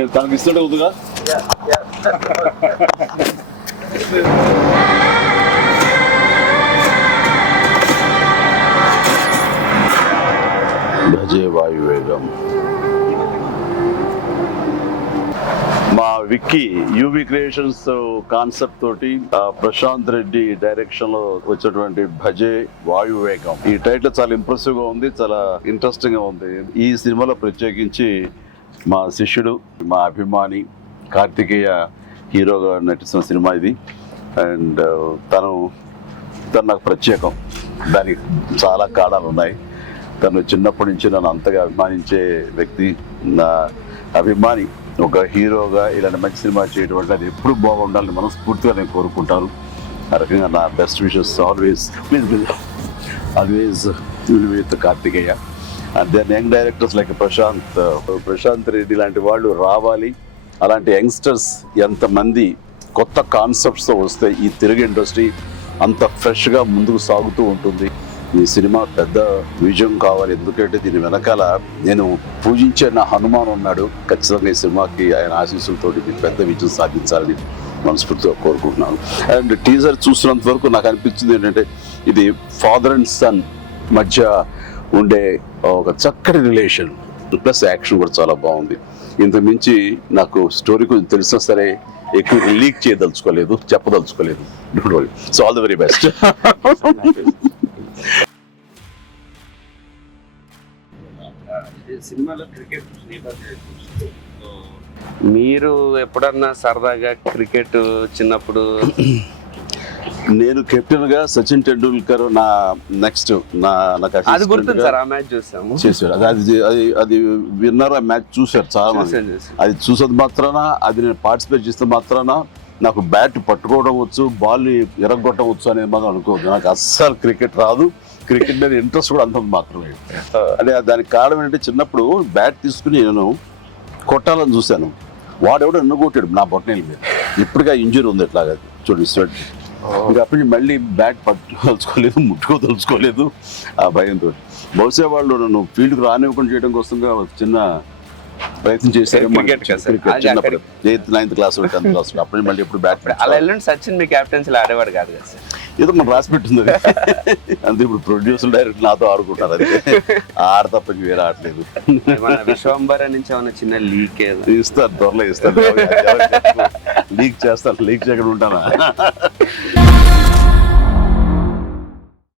నేను తనకి ఇస్తుంటే వద్దుగా. భజే వాయువేగం. మా విక్కీ యూవి క్రియేషన్స్ కాన్సెప్ట్ తోటి ప్రశాంత్ రెడ్డి డైరెక్షన్ లో వచ్చినటువంటి భజే వాయువేగం. ఈ టైటిల్ చాలా ఇంప్రెసివ్ గా ఉంది, చాలా ఇంట్రెస్టింగ్ గా ఉంది. ఈ సినిమాలో ప్రత్యేకించి మా శిష్యుడు, మా అభిమాని కార్తికేయ హీరోగా నటిస్తున్న సినిమా ఇది. అండ్ తను నాకు ప్రత్యేకం. దానికి చాలా కారణాలు ఉన్నాయి. తను చిన్నప్పటి నుంచి నన్ను అంతగా అభిమానించే వ్యక్తి, నా అభిమాని. ఒక హీరోగా ఇలాంటి మంచి సినిమా చేయడం అంటే అది ఎప్పుడు బాగుండాలని మనస్ఫూర్తిగా నేను కోరుకుంటాను. ఆ రకంగా నా best wishes always with Karthikeya. And then young directors like Prashanth Reddy లాంటి వాళ్ళు రావాలి. అలాంటి యంగ్స్టర్స్ ఎంతమంది కొత్త కాన్సెప్ట్స్తో వస్తే ఈ తెలుగు ఇండస్ట్రీ అంత ఫ్రెష్గా ముందుకు సాగుతూ ఉంటుంది. ఈ సినిమా పెద్ద విజయం కావాలి. ఎందుకంటే దీని వెనకాల నేను పూజించే నా హనుమాన్ ఉన్నాడు. ఖచ్చితంగా ఈ సినిమాకి ఆయన ఆశీస్సులతో పెద్ద విజయం సాధించాలని మనస్ఫూర్తిగా కోరుకుంటున్నాను. అండ్ టీజర్ చూసినంత వరకు నాకు అనిపించింది ఏంటంటే ఇది ఫాదర్ అండ్ సన్ మధ్య ఉండే ఒక చక్కటి రిలేషన్, ప్లస్ యాక్షన్ కూడా చాలా బాగుంది. ఇంతకు మించి నాకు స్టోరీ కొంచెం తెలిసినా సరే ఎక్కువ లీక్ చేయదలుచుకోలేదు, చెప్పదలుచుకోలేదు. Don't worry. So all the very best. సినిమాలో క్రికెట్ మీరు ఎప్పుడన్నా సరదాగా క్రికెట్ చిన్నప్పుడు? నేను కెప్టెన్ గా సచిన్ టెండూల్కర్ నా నెక్స్ట్ అది గుర్తుంది సార్. ఆ మ్యాచ్ చూసాము, చేశారు. అది విన్నర్. ఆ మ్యాచ్ చూశారు చాలా మంది. అది చూసేది మాత్రాన, అది నేను పార్టిసిపేట్ చేస్తే మాత్రాన నాకు బ్యాట్ పట్టుకోవడం వచ్చు, బాల్ ఎరగొట్టడం వచ్చు అనేది మాత్రం అనుకోవద్దు. నాకు అస్సలు క్రికెట్ రాదు. క్రికెట్ మీద ఇంట్రెస్ట్ కూడా అంత మాత్రమే. అంటే దానికి కారణం ఏంటంటే చిన్నప్పుడు బ్యాట్ తీసుకుని నేను కొట్టాలని చూశాను. వాడెవడో ఎన్నుకొట్టాడు నా బొట్టనేల మీద. ఇప్పటికే ఇంజరీ ఉంది ఎట్లాగా చూడండి స్వెట్. ఇంకా అప్పటి మళ్ళీ బ్యాట్ పట్టుకోదలుచుకోలేదు, ముట్టుకోదలుచుకోలేదు ఆ భయంతో. బహుశా వాళ్ళు నన్ను ఫీల్డ్కి రానివ్వకుండా చేయడం కోసంగా చిన్న ప్రయత్నం చేశారు. చిన్నప్పుడు 8th 9th class 10th class అప్పుడు మళ్ళీ ఎప్పుడు బ్యాట్ అలా వెళ్ళండి. సచిన్ మీ క్యాప్టెన్సీలో ఆడేవాడు కాదు కదా సార్? ఏదో మనం రాసి పెట్టింది అంతే. ఇప్పుడు ప్రొడ్యూసర్ డైరెక్ట్ నాతో ఆడుకుంటారు. అదే ఆడ తప్ప వేరే ఆడలేదు. విశ్వంబర నుంచి ఏమైనా చిన్న లీక్ ఇస్తారు, త్వరలో ఇస్తారు. లీక్ చేస్తాను, లీక్ చేయకుండా ఉంటానా?